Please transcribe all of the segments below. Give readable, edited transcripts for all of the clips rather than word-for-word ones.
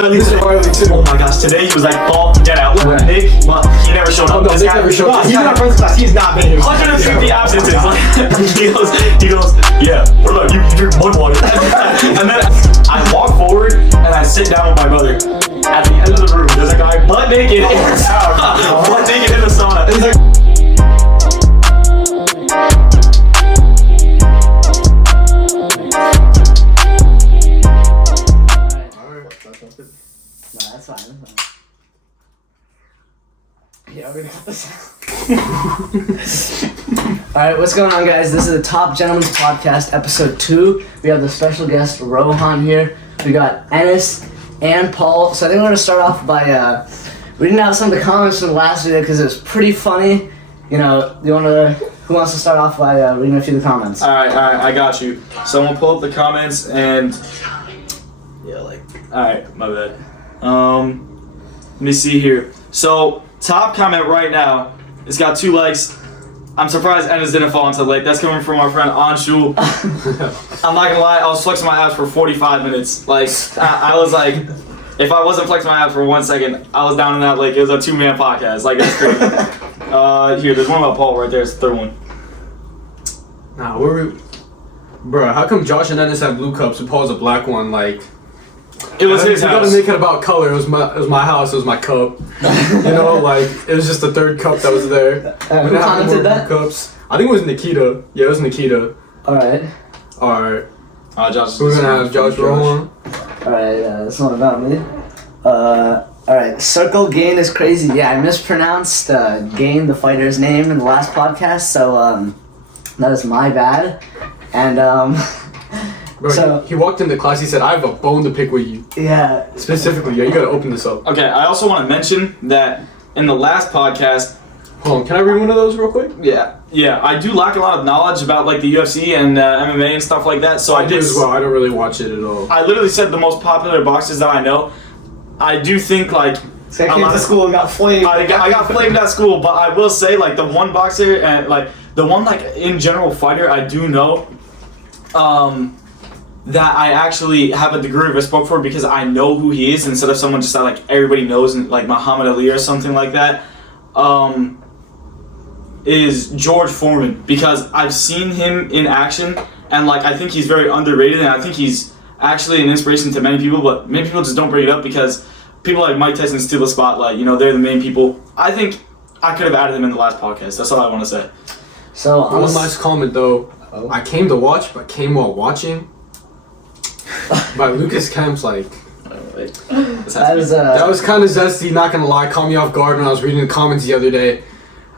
Oh my gosh, today he was like, oh, get out. Nick, well, he never showed up. Nick never showed up. He's not first class, he's not been here. 150 absences. he goes, yeah, what about you drink mud water? And then I walk forward and I sit down with my brother. At the end of the room, there's a guy butt naked in the sauna. Butt naked in the sauna. He's like, No, that's fine. Yeah, we got this. Alright, what's going on, guys? This is the Top Gentlemen's Podcast, episode 2. We have the special guest, Rohan, here. We got Ennis and Paul. So I think we're going to start off by reading out some of the comments from the last video because it was pretty funny. You know, who wants to start off by reading a few of the comments? Alright, I got you. So I'm going to pull up the comments and... Alright, my bad. Let me see here. So, top comment right now, it's got 2 likes. I'm surprised Ennis didn't fall into the lake. That's coming from our friend Anshu. I'm not gonna lie, I was flexing my abs for 45 minutes. Like, I was like, if I wasn't flexing my abs for 1 second, I was down in that lake. It was a 2-man podcast. Like, that's crazy. Here, there's one about Paul right there. It's the third one. Nah, Bruh, how come Josh and Ennis have blue cups and Paul's a black one? Like, it was his house. You gotta make it about color. It was my house. It was my cup. You know, like it was just the third cup that was there. Who commented that? Cups. I think it was Nikita. Yeah, it was Nikita. Alright. Josh. We're gonna have Josh Rohan. Alright, that's not about me. Alright, Circle Gain is crazy. Yeah, I mispronounced Gain, the fighter's name, in the last podcast, so that is my bad. And Bro, so he walked into class, he said, I have a bone to pick with you. Yeah. Specifically, yeah, you gotta open this up. Okay, I also want to mention that in the last podcast... Hold on, can I read one of those real quick? Yeah, I do lack a lot of knowledge about like the UFC and MMA and stuff like that, so I did... as well, I don't really watch it at all. I literally said the most popular boxers that I know. I do think like... So I came to school and got flamed. I got flamed at school, but I will say like the one boxer and like the one like in general fighter I do know, that I actually have a degree of respect for because I know who he is instead of someone just that like everybody knows, like Muhammad Ali or something like that, is George Foreman, because I've seen him in action and like I think he's very underrated and I think he's actually an inspiration to many people, but many people just don't bring it up because people like Mike Tyson steal the spotlight. You know, they're the main people. I think I could have added him in the last podcast. That's all I want to say. So one last comment though. I came to watch, but came while watching. By Lucas Kemp's like. That was kind of zesty, not gonna lie. Caught me off guard when I was reading the comments the other day.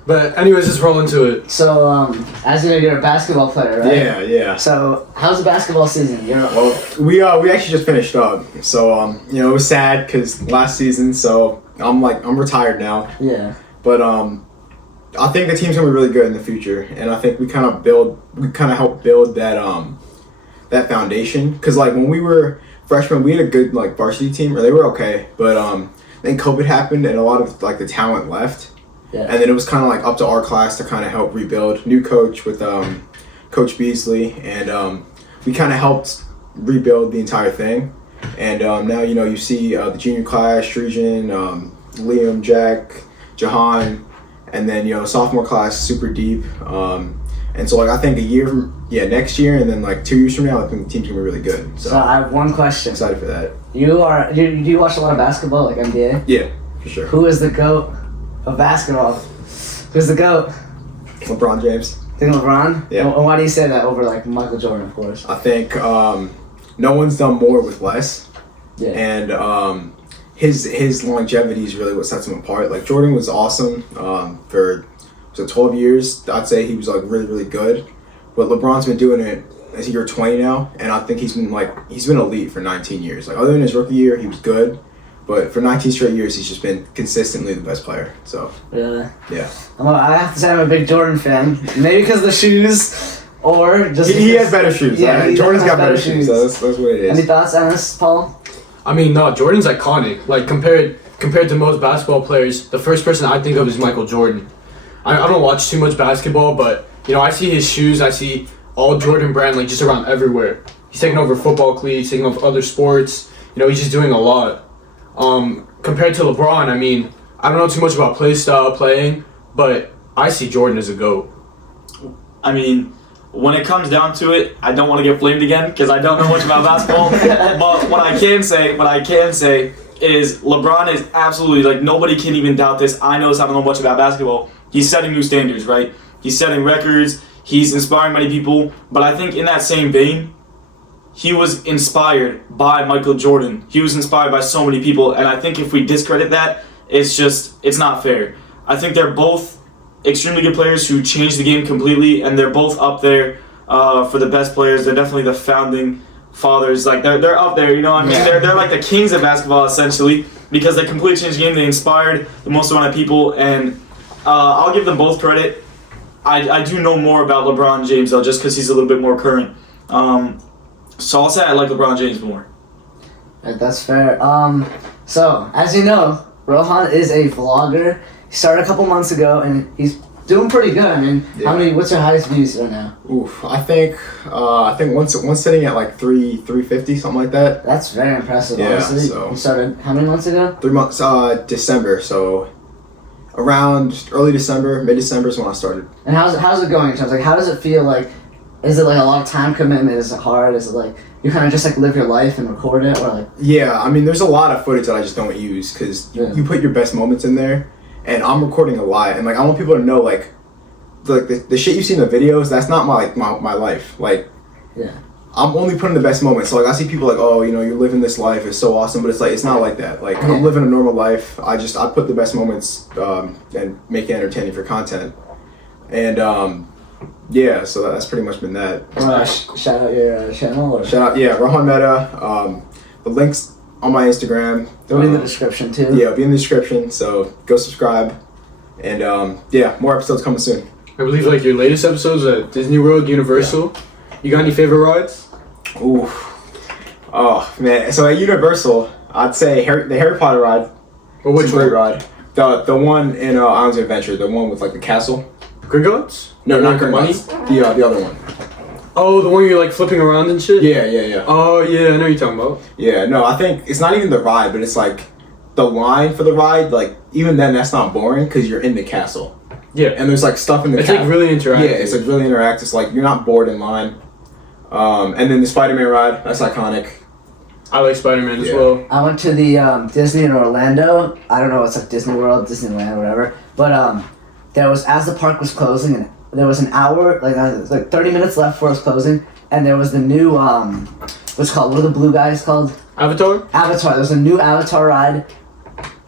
But anyways, just roll into it. So, as you know, you're a basketball player, right? Yeah. So, how's the basketball season? Well, we actually just finished up. So, it was sad because last season. So I'm retired now. Yeah. But I think the team's gonna be really good in the future, and I think we kind of helped build that foundation. Because like when we were freshmen, we had a good like varsity team, or they were okay. But then COVID happened, and a lot of like the talent left. Yeah. And then it was kind of like up to our class to kind of help rebuild. New coach with Coach Beasley, and we kind of helped rebuild the entire thing. And now you see the junior class, Shreejan, Liam, Jack, Jahan, and then sophomore class super deep. And so like I think next year, and then like 2 years from now, I think the team's gonna be really good. So I have one question. Excited for that. Do you watch a lot of basketball, like NBA? Yeah, for sure. Who is the GOAT of basketball? Who's the GOAT? LeBron James. Think LeBron? Yeah. And why do you say that over like Michael Jordan, of course? I think no one's done more with less. Yeah. And his longevity is really what sets him apart. Like Jordan was awesome for 12 years. I'd say he was like really, really good. But LeBron's been doing it as year 20 now, and I think he's been elite for 19 years. Like other than his rookie year, he was good. But for 19 straight years, he's just been consistently the best player. So really, yeah. I have to say I'm a big Jordan fan. Maybe because of the shoes, or just he has better shoes. Yeah, Jordan's got better shoes. So that's what it is. Any thoughts on this, Paul? I mean, no, Jordan's iconic. Like compared to most basketball players, the first person I think of is Michael Jordan. I don't watch too much basketball, but I see his shoes. I see all Jordan brand like just around everywhere. He's taking over football cleats, taking over other sports. He's just doing a lot. Compared to LeBron, I mean, I don't know too much about play style, playing, but I see Jordan as a GOAT. I mean, when it comes down to it, I don't want to get flamed again because I don't know much about basketball. But what I can say is LeBron is absolutely, like, nobody can even doubt this. I know this, I don't know much about basketball. He's setting new standards, right? He's setting records. He's inspiring many people. But I think in that same vein, he was inspired by Michael Jordan. He was inspired by so many people. And I think if we discredit that, it's not fair. I think they're both extremely good players who changed the game completely, and they're both up there for the best players. They're definitely the founding fathers. Like, they're up there, you know what I mean? Yeah. They're like the kings of basketball, essentially, because they completely changed the game. They inspired the most amount of people, and I'll give them both credit. I do know more about LeBron James, though, just because he's a little bit more current. So I'll say I like LeBron James more. Right, that's fair. So, as you know, Rohan is a vlogger. He started a couple months ago, and he's doing pretty good. I mean, what's your highest views right now? Oof, I think one sitting at like 350, something like that. That's very impressive, Yeah, honestly. so- You started how many months ago? 3 months, December. So around early December, mid-December is when I started. And how's it going in terms, like, how does it feel, like, is it like a lot of time commitment? Is it hard? Is it like you kind of just like live your life and record it, or like? Yeah, I mean, there's a lot of footage that I just don't use because you put your best moments in there, and I'm recording a lot, and like I want people to know like the shit you see in the videos, that's not my life. Like, Yeah. I'm only putting the best moments. So like I see people like, oh, you know, you're living this life, it's so awesome, but it's like it's not like that. Like I'm living a normal life. I put the best moments and make it entertaining for content, and yeah, so that's pretty much been that. Shout out your channel, or? Shout out, yeah, Rohan Mehta. The links on my Instagram. They'll be in the description too. Yeah, it'll be in the description. So go subscribe, and yeah, more episodes coming soon. I believe like your latest episodes at Disney World, Universal. Yeah. You got any favorite rides? Ooh, oh man. So at Universal, I'd say the Harry Potter ride. Well, which great ride? The one in Islands of Adventure, the one with like the castle. Gringotts? No, not Money. Gringotts. The other one. Oh, the one you're like flipping around and shit? Yeah. Oh, yeah, I know what you're talking about. Yeah, no, I think it's not even the ride, but it's like the line for the ride. Like, even then, that's not boring because you're in the castle. Yeah. And there's like stuff in the It's like really interactive. Yeah, it's like really interactive. It's like you're not bored in line. And then the Spider-Man ride, that's iconic. I like Spider-Man as well. I went to the Disney in Orlando. I don't know, it's like Disney World, Disneyland, whatever. But there was, as the park was closing, and there was an hour, like 30 minutes left before it was closing, and there was the new what's it called? What are the blue guys called? Avatar? Avatar. There was a new Avatar ride.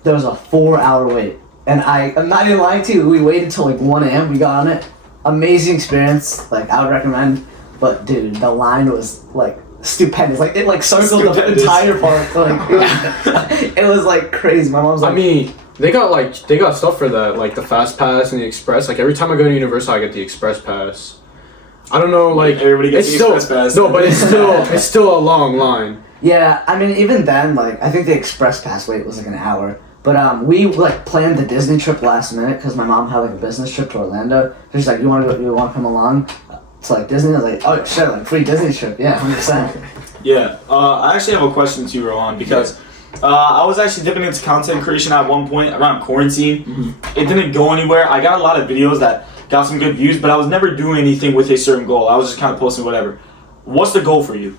There was a 4-hour wait, and I'm not even lying to you. We waited till like 1 a.m. We got on it. Amazing experience. Like, I would recommend. But dude, the line was like stupendous. Like, it like circled the entire park. Like it was like crazy. My mom's like, I mean, they got stuff for that, like the Fast Pass and the Express. Like every time I go to Universal, I get the Express Pass. I don't know, like everybody gets it's the still, Express Pass. No, but it's still a long line. yeah. I mean, even then, like I think the Express Pass wait was like an hour. But we like planned the Disney trip last minute because my mom had like a business trip to Orlando. She's like, you want to come along to like Disney? I was like, oh shit, like free Disney trip, yeah, 100%. Yeah, I actually have a question to you, Rohan, because I was actually dipping into content creation at one point around quarantine. Mm-hmm. It didn't go anywhere. I got a lot of videos that got some good views, but I was never doing anything with a certain goal. I was just kind of posting whatever. What's the goal for you?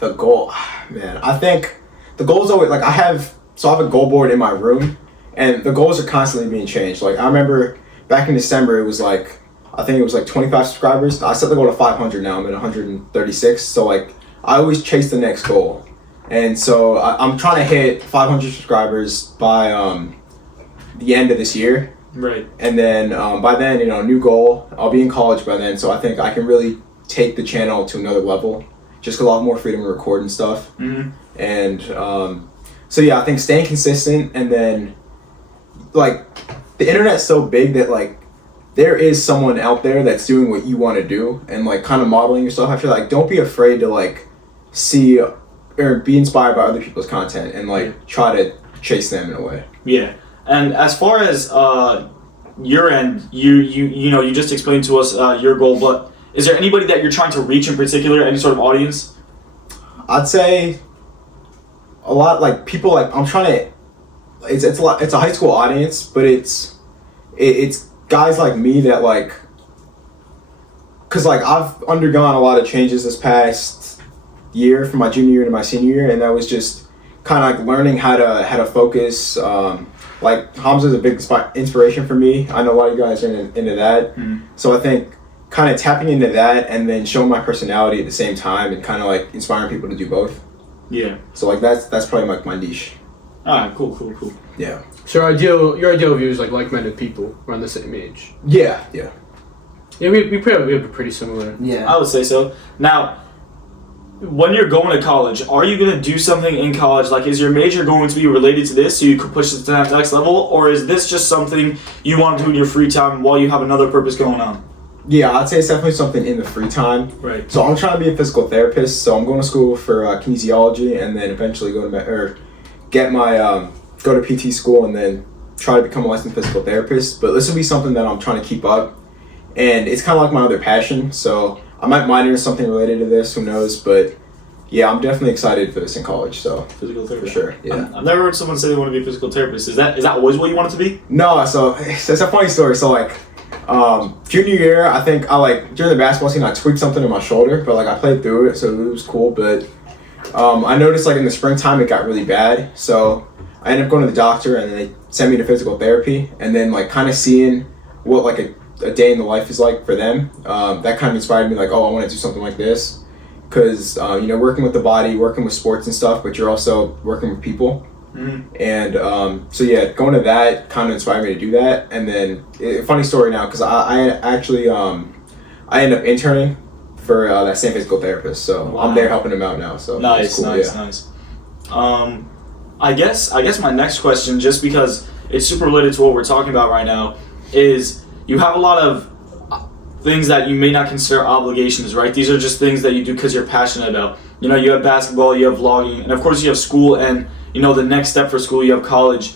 The goal, man, I think the goal is always like I have a goal board in my room, and the goals are constantly being changed. Like I remember back in December, it was like I think it was like 25 subscribers. I set the goal to 500 now. I'm at 136. So like I always chase the next goal, and so I'm trying to hit 500 subscribers by the end of this year. Right. And then by then, you know, new goal. I'll be in college by then, so I think I can really take the channel to another level. Just a lot more freedom to record and stuff. Mm-hmm. And so yeah, I think staying consistent, and then like the internet's so big that like there is someone out there that's doing what you want to do, and like kind of modeling yourself after. Like, don't be afraid to like see or be inspired by other people's content and like try to chase them in a way. Yeah. And as far as your end, you know, you just explained to us your goal, but is there anybody that you're trying to reach in particular, any sort of audience? I'd say a lot, like people, like I'm trying to it's a high school audience, but it's guys like me that like, cause like I've undergone a lot of changes this past year from my junior year to my senior year, and that was just kind of like learning how to focus. Like Hamza's a big inspiration for me. I know a lot of you guys are into that, so I think kind of tapping into that and then showing my personality at the same time and kind of like inspiring people to do both. Yeah. So like that's probably like my niche. Alright, cool. Yeah. So your ideal view is like-minded people around the same age. Yeah. Yeah, we probably have a pretty similar. Yeah. I would say so. Now, when you're going to college, are you going to do something in college? Like, is your major going to be related to this so you could push it to that next level? Or is this just something you want to do in your free time while you have another purpose going on? Yeah, I'd say it's definitely something in the free time. Right. So I'm trying to be a physical therapist. So I'm going to school for kinesiology, and then eventually go to PT school, and then try to become a licensed physical therapist. But this will be something that I'm trying to keep up, and it's kind of like my other passion. So I might minor in something related to this. Who knows? But yeah, I'm definitely excited for this in college. So Physical therapy. for sure. Yeah. I've never heard someone say they want to be a physical therapist. Is that always what you want it to be? No, so it's a funny story. So like, junior year, I think during the basketball scene, I tweaked something in my shoulder, but like I played through it, so it was cool. But I noticed like in the springtime it got really bad, so I ended up going to the doctor, and they sent me to physical therapy, and then like kind of seeing what like a day in the life is like for them. That kind of inspired me, like, oh, I want to do something like this, because working with the body, working with sports and stuff, but you're also working with people. And so yeah, going to that kind of inspired me to do that. And then funny story now, because I actually I ended up interning for that same physical therapist, so Wow. I'm there helping him out now. So Nice. I guess my next question, just because it's super related to what we're talking about right now, is you have a lot of things that you may not consider obligations, right? These are just things that you do because you're passionate about. You know, you have basketball, you have vlogging, and of course you have school, and the next step for school, you have college.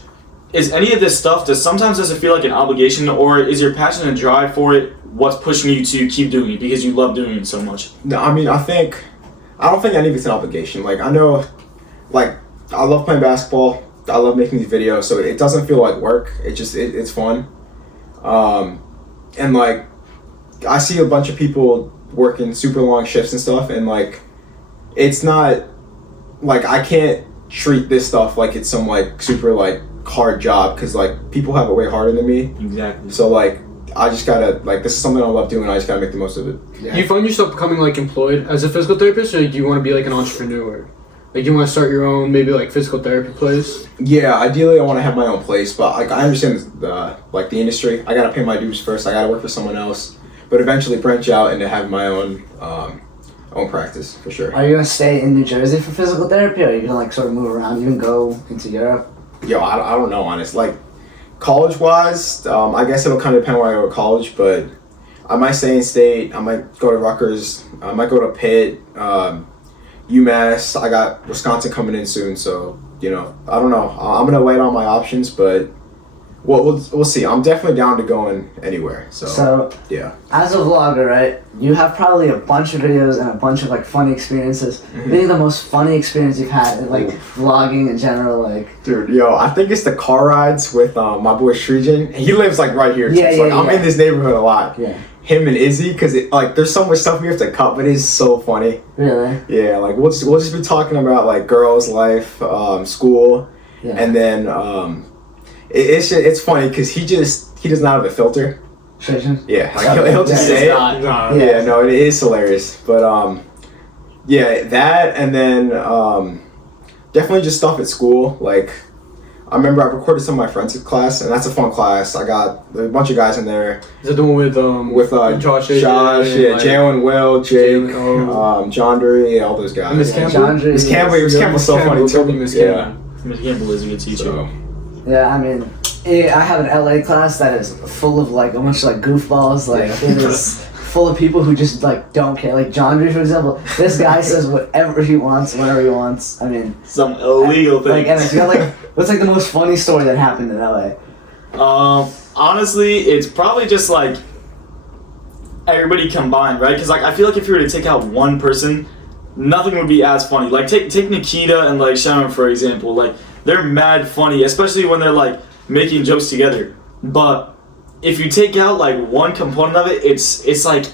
Is any of this stuff, does it feel like an obligation, or is your passion and drive for it what's pushing you to keep doing it because you love doing it so much? No, I mean, I don't think any of it's an obligation. Like, I know, like, I love playing basketball. I love making these videos, so it doesn't feel like work. It's fun. And like, I see a bunch of people working super long shifts and stuff, and like, it's not like I can't treat this stuff like it's some like super like hard job, because like people have it way harder than me. Exactly. So like, I just gotta, like, this is something I love doing. I just gotta make the most of it. Do you find yourself becoming like employed as a physical therapist, or do you want to be like an entrepreneur? Like, you want to start your own maybe like physical therapy place? Yeah, ideally I want to have my own place, but like I understand the industry. I gotta pay my dues first. I gotta work for someone else, but eventually branch out and to have my own practice for sure. Are you gonna stay in New Jersey for physical therapy, or are you gonna like sort of move around, even go into Europe? Yo, I don't know, honest. Like, college wise, I guess it'll kind of depend where I go to college, but I might stay in state. I might go to Rutgers. I might go to Pitt, UMass. I got Wisconsin coming in soon, so I don't know. I'm gonna wait on my options, but we'll see. I'm definitely down to going anywhere. So yeah. As a vlogger, right, you have probably a bunch of videos and a bunch of like funny experiences. What do you think the most funny experience you've had in like vlogging in general, like? Dude, yo, I think it's the car rides with my boy Shreejan. He lives like right here. Yeah, so, like, yeah, I'm in this neighborhood a lot. Yeah. Him and Izzy, because there's so much stuff we have to cut, but it's so funny. Really? Yeah, like we'll just be talking about like girls' life, school, Yeah. and then it's funny because he does not have a filter. Shreejan? Yeah, like he'll just say it. Yeah, no, it is hilarious. But yeah, that, and then definitely just stuff at school. Like, I remember I recorded some of my friends' class, and that's a fun class. I got a bunch of guys in there. Is that the one with Josh, Jalen, Will, Jake, John Dury, all those guys. And Miss Campbell. Miss Campbell's so funny too. Miss Yeah. Miss Campbell is a good teacher. So, Yeah, I mean, I have an LA class that is full of like a bunch of like goofballs. Like, it is full of people who just like don't care. Like John Dury, for example, this guy says whatever he wants, whenever he wants. I mean, Some illegal things. Like, and it's got like, what's like the most funny story that happened in LA? Honestly, it's probably just like everybody combined, right? Because like I feel like if you were to take out one person, nothing would be as funny. Like take Nikita and like Sharon for example. Like they're mad funny, especially when they're like making jokes together. But if you take out like one component of it, it's like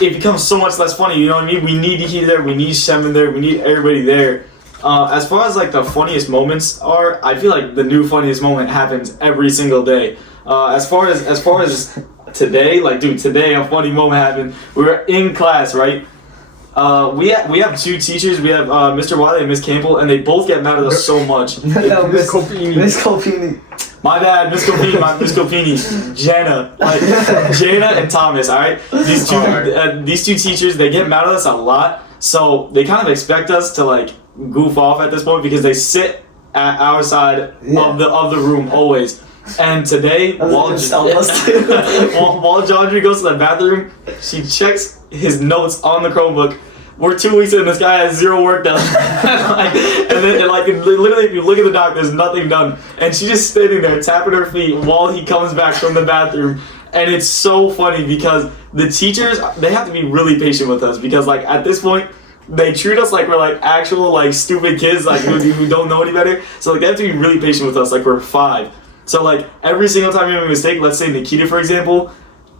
it becomes so much less funny. You know what I mean? We need Nikki there, we need Shemin there, we need everybody there. As far as like the funniest moments are, I feel like the new funniest moment happens every single day. As far as today, like dude, today a funny moment happened. We were in class, right? We have two teachers. We have Mr. Wiley and Miss Campbell, and they both get mad at us so much. No, Miss Copini. Miss Copini. My bad, Miss Copini, Jana, Jana and Thomas. All right, these two teachers, they get mad at us a lot, so they kind of expect us to like goof off at this point because they sit at our side of the room always. And today, while Jandri goes to the bathroom, she checks his notes on the Chromebook. We're 2 weeks in, this guy has 0 work done. Literally, if you look at the doc, there's nothing done. And she's just standing there tapping her feet while he comes back from the bathroom. And it's so funny because the teachers, they have to be really patient with us because like at this point, they treat us like we're like actual like stupid kids like who don't know any better. So like they have to be really patient with us like we're 5. So like every single time we make a mistake, let's say Nikita for example,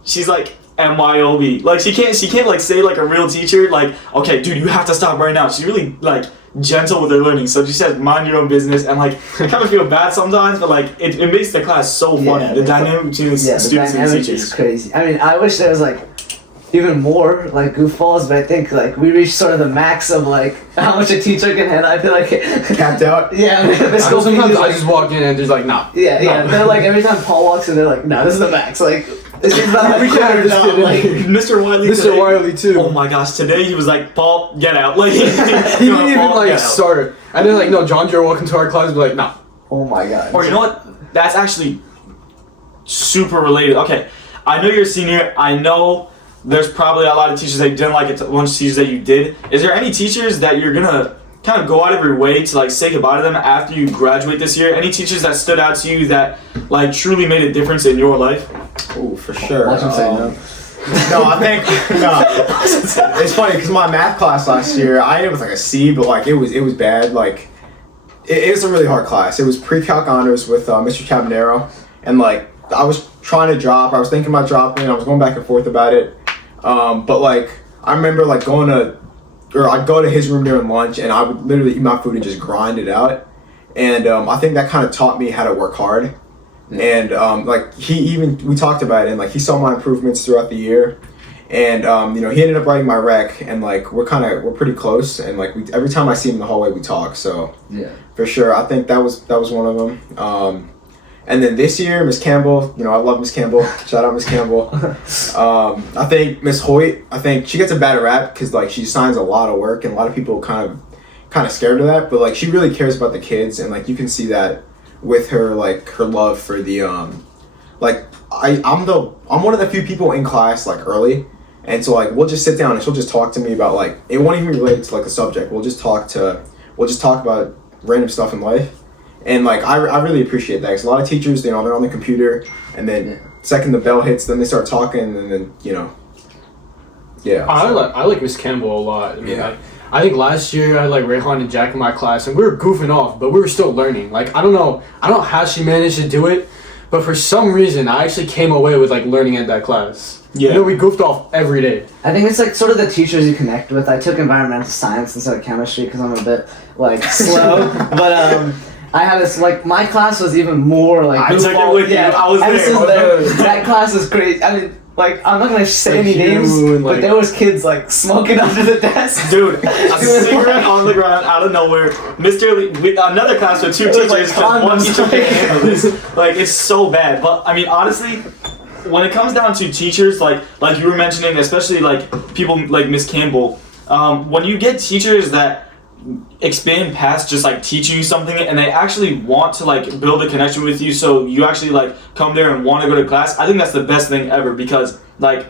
she's like MYOB. Like she can't like say like a real teacher like, okay dude, you have to stop right now. She's really like gentle with her learning. So she says mind your own business, and like I kind of feel bad sometimes, but like it makes the class so funny. The dynamic between the students and the teachers is crazy. I mean, I wish there was like even more like goofballs, but I think like we reached sort of the max of like how much a teacher can handle. I feel like Capped out. Yeah, Sometimes I just walk in and there's like, nah. Yeah. They're like every time Paul walks in, they're like, nah, this is the max. Like this is not We can't have this kid in like, here. Mr. Wiley. Mr. Wiley too. Oh my gosh! Today he was like, "Paul, get out!" Like he He didn't even like start. And then like, no, John, you're welcome to our class. But like, nah. oh my god. Or you know what? That's actually super related. Okay, I know you're a senior. I know there's probably a lot of teachers that you didn't like it. A bunch of teachers that you did. Is there any teachers that you're gonna kind of go out of your way to like say goodbye to them after you graduate this year? Any teachers that stood out to you that like truly made a difference in your life? Oh, for sure. Watch him say no. No, I think no. It's funny because my math class last year, I ended with like a C, but like it was bad. Like it was a really hard class. It was pre-calc honors with Mr. Cabanero, and like I was trying to drop. I was thinking about dropping. I was going back and forth about it. But like I remember like I'd go to his room during lunch and I would literally eat my food and just grind it out. And I think that kind of taught me how to work hard. And like we talked about it, and like he saw my improvements throughout the year. And you know, he ended up writing my rec, and like we're pretty close. And like every time I see him in the hallway, we talk. So yeah, for sure, I think that was one of them. And then this year, Miss Campbell, you know, I love Miss Campbell. Shout out Miss Campbell. I think Miss Hoyt, I think she gets a bad rap because like she signs a lot of work, and a lot of people kind of scared of that. But like she really cares about the kids, and like you can see that with her like her love for the like I'm one of the few people in class like early, and so like we'll just sit down and she'll just talk to me about like it won't even be related to like the subject. We'll just talk about random stuff in life. And like I really appreciate that because a lot of teachers, you know, they're on the computer, and then second the bell hits, then they start talking, and then you know, yeah. I like Miss Campbell a lot. I mean, Yeah. like, I think last year I had like Rohan and Jack in my class, and we were goofing off, but we were still learning. Like I don't know how she managed to do it, but for some reason I actually came away with like learning at that class. Yeah. You know, we goofed off every day. I think it's like sort of the teachers you connect with. I took environmental science instead of chemistry because I'm a bit like slow, but I had this like my class was even more like. I took it with you. I was there. That class was crazy. I mean, like I'm not gonna say Like any names, and, but like- there was kids like smoking under the desk. Dude, a cigarette on the ground out of nowhere. Mr. Lee, another class with 2 It was teachers like because one condoms. teacher can't handle this. Like it's so bad. But I mean, honestly, when it comes down to teachers, like you were mentioning, especially like people like Miss Campbell, when you get teachers that expand past just like teaching you something and they actually want to like build a connection with you, so you actually like come there and want to go to class, I think that's the best thing ever because like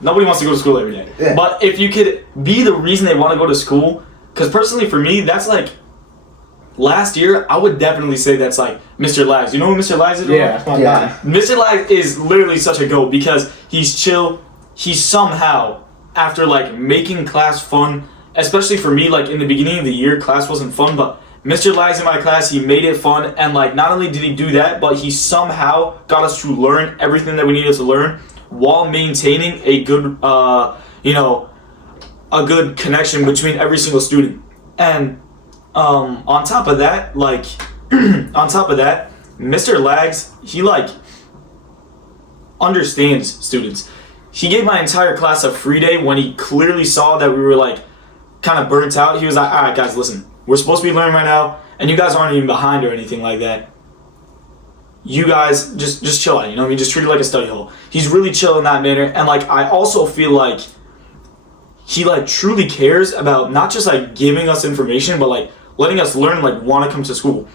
nobody wants to go to school every day. Yeah. But if you could be the reason they want to go to school, because personally for me that's like last year I would definitely say that's like Mr. Lags. You know who Mr. Lags is? Yeah, that's my Yeah. guy. Mr. Lag is literally such a goat because he's chill. He somehow, after like making class fun, especially for me, like in the beginning of the year, class wasn't fun, but Mr. Lags in my class, he made it fun, and like not only did he do that, but he somehow got us to learn everything that we needed to learn while maintaining a good, a good connection between every single student. And on top of that, Mr. Lags, he like understands students. He gave my entire class a free day when he clearly saw that we were like kind of burnt out. He was like, all right, guys, listen, we're supposed to be learning right now, and you guys aren't even behind or anything like that. You guys just chill out, you know what I mean? Just treat it like a study hall. He's really chill in that manner, and like I also feel like he like truly cares about not just like giving us information, but like letting us learn and like want to come to school.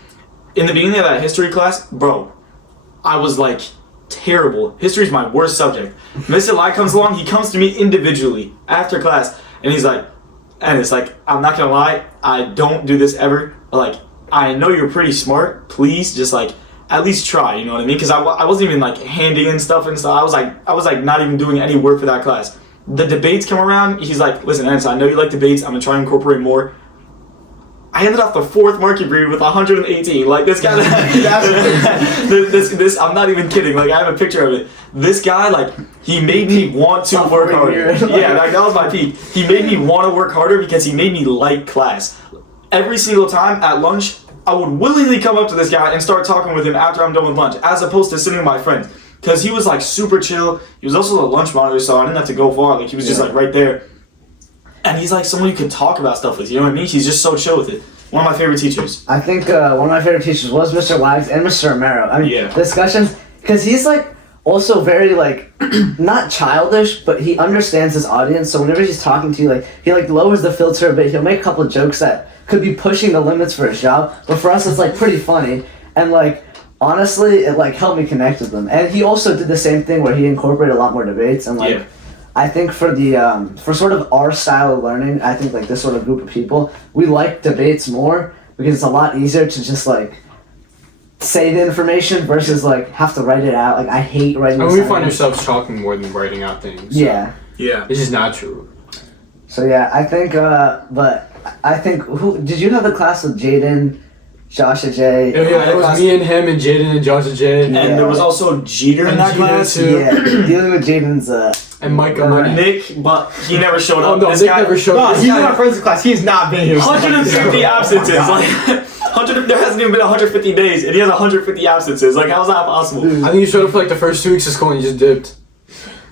In the beginning of that history class, bro, I was like terrible. History is my worst subject. Mr. Lai comes along, he comes to me individually after class, and he's like, and it's like, I'm not gonna lie, I don't do this ever. Like, I know you're pretty smart. Please, just like at least try. You know what I mean? Because I wasn't even like handing in stuff and stuff. I was like not even doing any work for that class. The debates come around. He's like, listen, Ennis, I know you like debates. I'm gonna try and incorporate more. I ended off the 4th marking period with 118. Like this guy, this I'm not even kidding. Like I have a picture of it. This guy, like he made me want to work harder. Yeah, like that was my peak. He made me want to work harder because he made me like class. Every single time at lunch, I would willingly come up to this guy and start talking with him after I'm done with lunch, as opposed to sitting with my friends. Because he was like super chill. He was also the lunch monitor, so I didn't have to go far. Like he was just like right there. And he's like someone you can talk about stuff with, you know what I mean? He's just so chill with it. One of my favorite teachers. I think one of my favorite teachers was Mr. Wags and Mr. Romero. I mean, discussions, because he's like also very like, not childish, but he understands his audience. So whenever he's talking to you, like he like lowers the filter a bit. He'll make a couple of jokes that could be pushing the limits for his job, but for us it's like pretty funny. And like honestly, it like helped me connect with them. And he also did the same thing where he incorporated a lot more debates and like. Yeah. I think for the for sort of our style of learning, I think like this sort of group of people, we like debates more because it's a lot easier to just like say the information versus like have to write it out. Like I hate writing. And we find ourselves talking more than writing out things. So. Yeah. This is not true. So yeah, I think but I think who did you have the class with Jaden, Joshua J? Yeah, it was me and him and Jaden and Joshua J. And there was also Jeter in that class too. Yeah, dealing with Jaden's and Mike Nick, but he never showed up. No, this Nick guy never showed up. He's not friends in class. He's not been here. 150 absences. Like 100. There hasn't even been 150 days, and he has 150 absences. Like how's that possible? I think you showed up for like the first 2 weeks of school and you just dipped.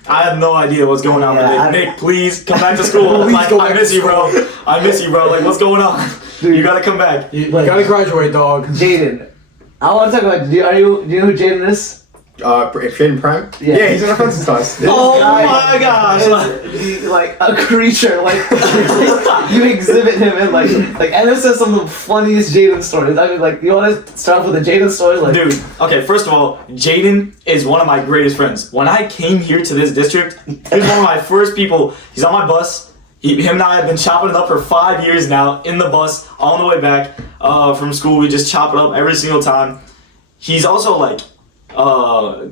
I have no idea what's going on with Nick. Nick, please come back to school. Like, I miss you, bro. I miss you, bro. Like, what's going on? Dude, you gotta come back. You gotta graduate, dog. Jaden. I want to talk about. Do you know who Jaden is? Jaden Prime? Yeah, he's in our friends class. Oh my gosh! Like a creature. Like you exhibit him in like Ennis says some of the funniest Jaden stories. I mean, like you want to start off with a Jaden story, like dude. Okay, first of all, Jaden is one of my greatest friends. When I came here to this district, he's one of my first people. He's on my bus. Him and I have been chopping it up for 5 years now in the bus on the way back from school. We just chop it up every single time. He's also like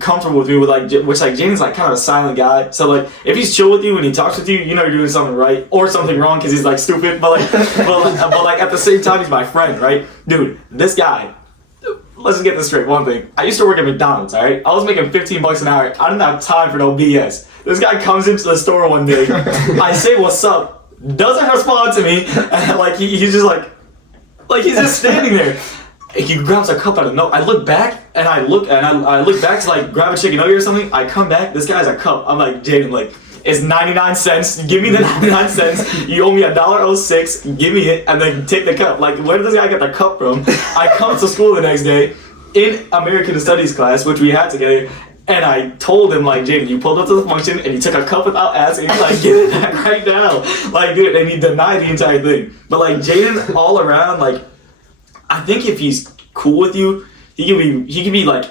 comfortable with me with like which like Jaden's like kind of a silent guy. So like if he's chill with you and he talks with you, you know you're doing something right or something wrong because he's like stupid. But like but like at the same time he's my friend, right? Dude, this guy. Let's just get this straight. One thing, I used to work at McDonald's. All right, I was making $15 an hour. I didn't have time for no BS. This guy comes into the store one day. I say what's up, doesn't respond to me, and like he's just like he's just standing there. He grabs a cup out of nowhere. I look back and I look back to like grab a chicken nugget or something. I come back. This guy has a cup. I'm like, Jaden, like it's 99 cents. Give me the 99 cents. You owe me $1.06. Give me it and then take the cup. Like where did this guy get the cup from? I come to school the next day in American Studies class, which we had together. And I told him, like, Jaden, you pulled up to the function and you took a cup without asking. Like, get it back right now. Like, dude, and he denied the entire thing. But, like, Jaden, all around, like, I think if he's cool with you, he can be, like,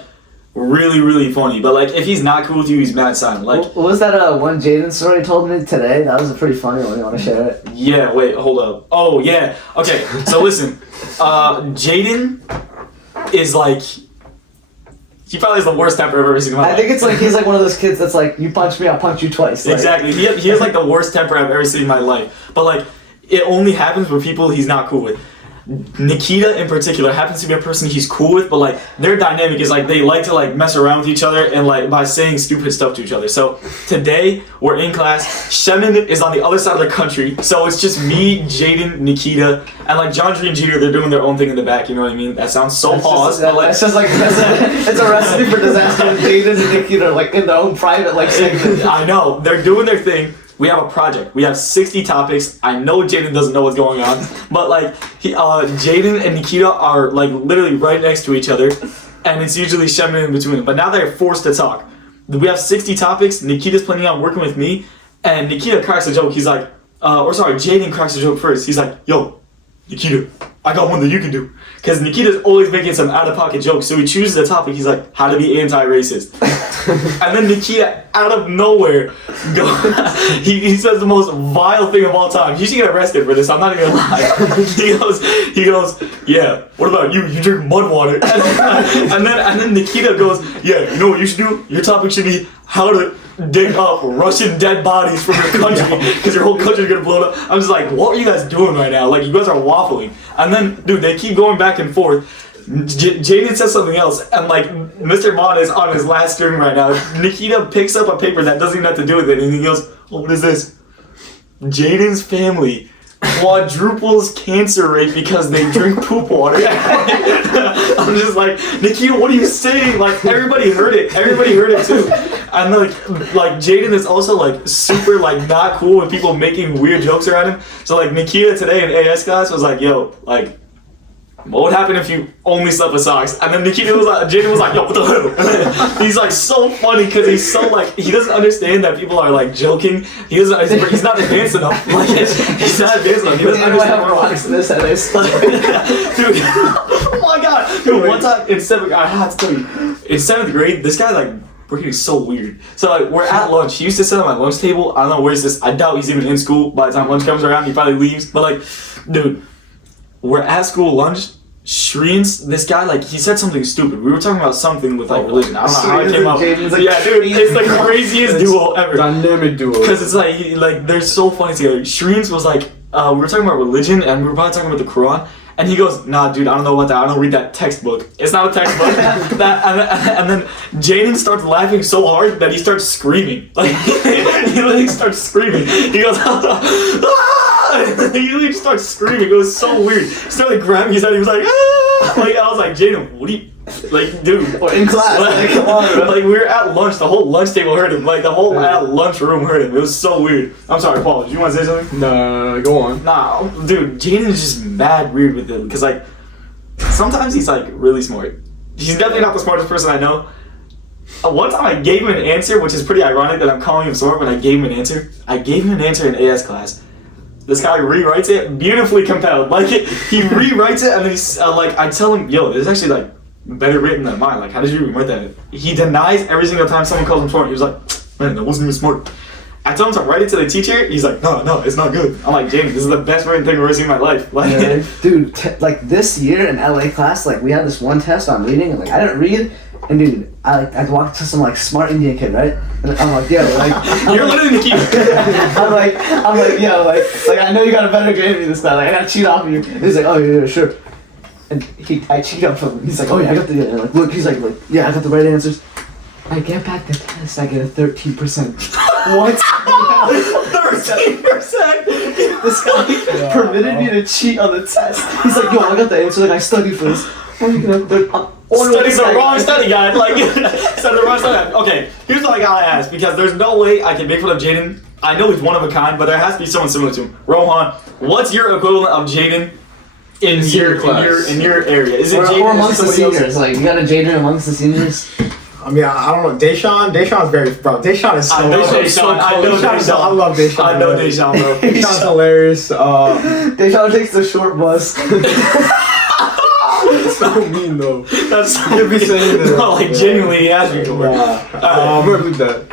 really, really funny. But, like, if he's not cool with you, he's mad silent. Like, what was that one Jaden story you told me today? That was a pretty funny one. You want to share it? Yeah, wait, hold up. Oh, yeah. Okay, so listen. Jaden is, like... He probably has the worst temper I've ever seen in my life. I think it's like he's like one of those kids that's like, you punch me, I'll punch you twice. Like. Exactly. He has like the worst temper I've ever seen in my life. But like, it only happens with people he's not cool with. Nikita in particular happens to be a person he's cool with, but like their dynamic is like they like to like mess around with each other and like by saying stupid stuff to each other. So today we're in class. Shemin is on the other side of the country, so it's just me, Jaden, Nikita, and like John Tree and Jeter. They're doing their own thing in the back. You know what I mean? That sounds so pause. It's just like it's a recipe for disaster. Jaden and Nikita are like in their own private like segment. I know they're doing their thing. We have a project. We have 60 topics. I know Jaden doesn't know what's going on, but like Jaden and Nikita are like literally right next to each other, and it's usually Shemin in between them. But now they're forced to talk. We have 60 topics. Nikita's planning on working with me, and Nikita cracks a joke. He's like, Jaden cracks a joke first. He's like, yo, Nikita, I got one that you can do. Because Nikita's always making some out-of-pocket jokes, so he chooses a topic. He's like, how to be anti-racist. And then Nikita, out of nowhere, he says the most vile thing of all time. He should get arrested for this, I'm not even gonna lie. He goes, yeah, what about you? You drink mud water. And then Nikita goes, yeah, you know what you should do? Your topic should be how to dig up Russian dead bodies from your country because your whole country's gonna blow up. I'm just like, what are you guys doing right now? Like, you guys are waffling. And then, dude, they keep going back and forth. Jaden says something else, and like Mr. Mon is on his last string right now. Nikita picks up a paper that doesn't even have to do with it, and he goes, oh, what is this? Jaden's family quadruples cancer rate because they drink poop water. I'm just like, Nikita, what are you saying? Like, everybody heard it. Everybody heard it too. And like Jaden is also like super like not cool with people making weird jokes around him. So like Nikita today in AS class was like, yo, like, what would happen if you only slept with socks? And then Nikita was like, Jaden was like, yo, what the hell? He's like so funny because he's so like, he doesn't understand that people are like joking. He's not advanced enough. Like, he's not advanced enough. He doesn't understand what rocks this at this. Dude, oh my god. Dude, one time in 7th grade, I have to tell you, in 7th grade, this guy like, freaking so weird. So like, we're at lunch. He used to sit on my lunch table. I don't know where's this. I doubt he's even in school by the time lunch comes around. He probably leaves. But like, dude, we're at school lunch. Shreens, this guy, like, he said something stupid. We were talking about something with, like, religion. I don't know how it came up. Like, yeah, dude, it's the craziest duo ever. Dynamic duo. Because it's like, they're so funny together. Shreens was like, we were talking about religion, and we were probably talking about the Quran, and he goes, nah, dude, I don't know about that. I don't read that textbook. It's not a textbook. And then Jaden starts laughing so hard that he starts screaming. Like, he literally starts screaming. He goes, he literally starts screaming. It was so weird. He started like, grabbing his head. He was like, ah! Like, I was like, Jaden, what do you, like, dude? Or in class. Like, come on, bro. Like, we were at lunch. The whole lunch table heard him. Like, the whole lunch room heard him. It was so weird. I'm sorry, Paul. Do you want to say something? No, go on. Nah, dude, Jaden is just mad weird with it. Because, like, sometimes he's, like, really smart. He's definitely not the smartest person I know. One time I gave him an answer, which is pretty ironic that I'm calling him smart, but I gave him an answer. I gave him an answer in AS class. This guy rewrites it, beautifully compelled. Like, he rewrites it, and then he's like, I tell him, yo, this is actually, like, better written than mine. Like, how did you rewrite that? He denies every single time someone calls him smart. He was like, man, that wasn't even smart. I told him to write it to the teacher. He's like, no, it's not good. I'm like, James, this is the best written thing I've ever seen in my life. Like, yeah, dude, like, this year in LA class, like, we had this one test on reading, and, like, I didn't read. And dude, I walked to some like smart Indian kid, right? And I'm like, yo, like you're literally the key. I'm like, yo, like I know you got a better grade than me this time. Like, I gotta cheat off of you. And he's like, oh yeah, sure. And I cheat off of him. He's like, oh yeah, I got the like look. He's like, yeah, I got the right answers. I get back the test. I get a 13%. What? 13%. This guy permitted me to cheat on the test. He's like, yo, I got the answer. Like, I studied for this. Studying the wrong study guide, like, study the wrong study guide. Okay, here's what I gotta ask, because there's no way I can make fun of Jaden. I know he's one of a kind, but there has to be someone similar to him. Rohan, what's your equivalent of Jaden in your area? Is it Jaden or amongst the seniors? Like, you got a Jaden amongst the seniors? I mean, I don't know. Deshaun's very, bro. Deshaun is so I know Deshaun. I love Deshaun. I know Deshaun, bro. Deshaun's hilarious. Deshaun takes the short bus. It's so mean though. That's so You'd be saying that. No, like, genuinely, he has me for I'm gonna believe that.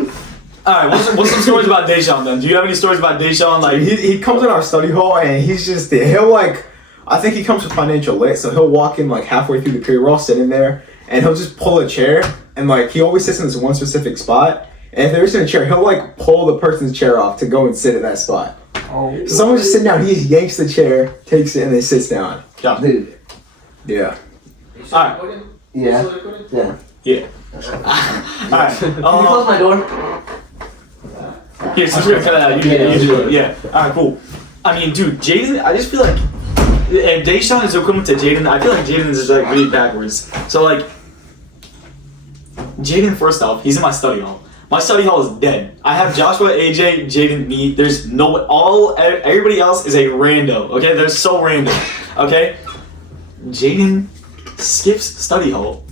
Alright, what's some stories about Deshaun then? Do you have any stories about Deshaun? Like, he comes in our study hall and he's just he'll like, I think he comes with financial lit, so he'll walk in like halfway through the period. We're all sitting there and he'll just pull a chair and like he always sits in this one specific spot. And if they're sitting in a chair, he'll like pull the person's chair off to go and sit in that spot. Oh. So someone's just sitting down, he just yanks the chair, takes it, and then sits down. Yeah. Dude. Yeah. Alright. Yeah. Yeah. Yeah. Alright. Can you close my door? Here, since we're gonna cut that out, you do it. Yeah. Alright, cool. I mean, dude, Jaden, I just feel like if Deshaun is equivalent to Jaden, I feel like Jaden is like really backwards. So like, Jaden, first off, he's in my study hall. My study hall is dead. I have Joshua, AJ, Jaden, me. There's everybody else is a rando. Okay, they're so random. Okay, Jaden skips study hall,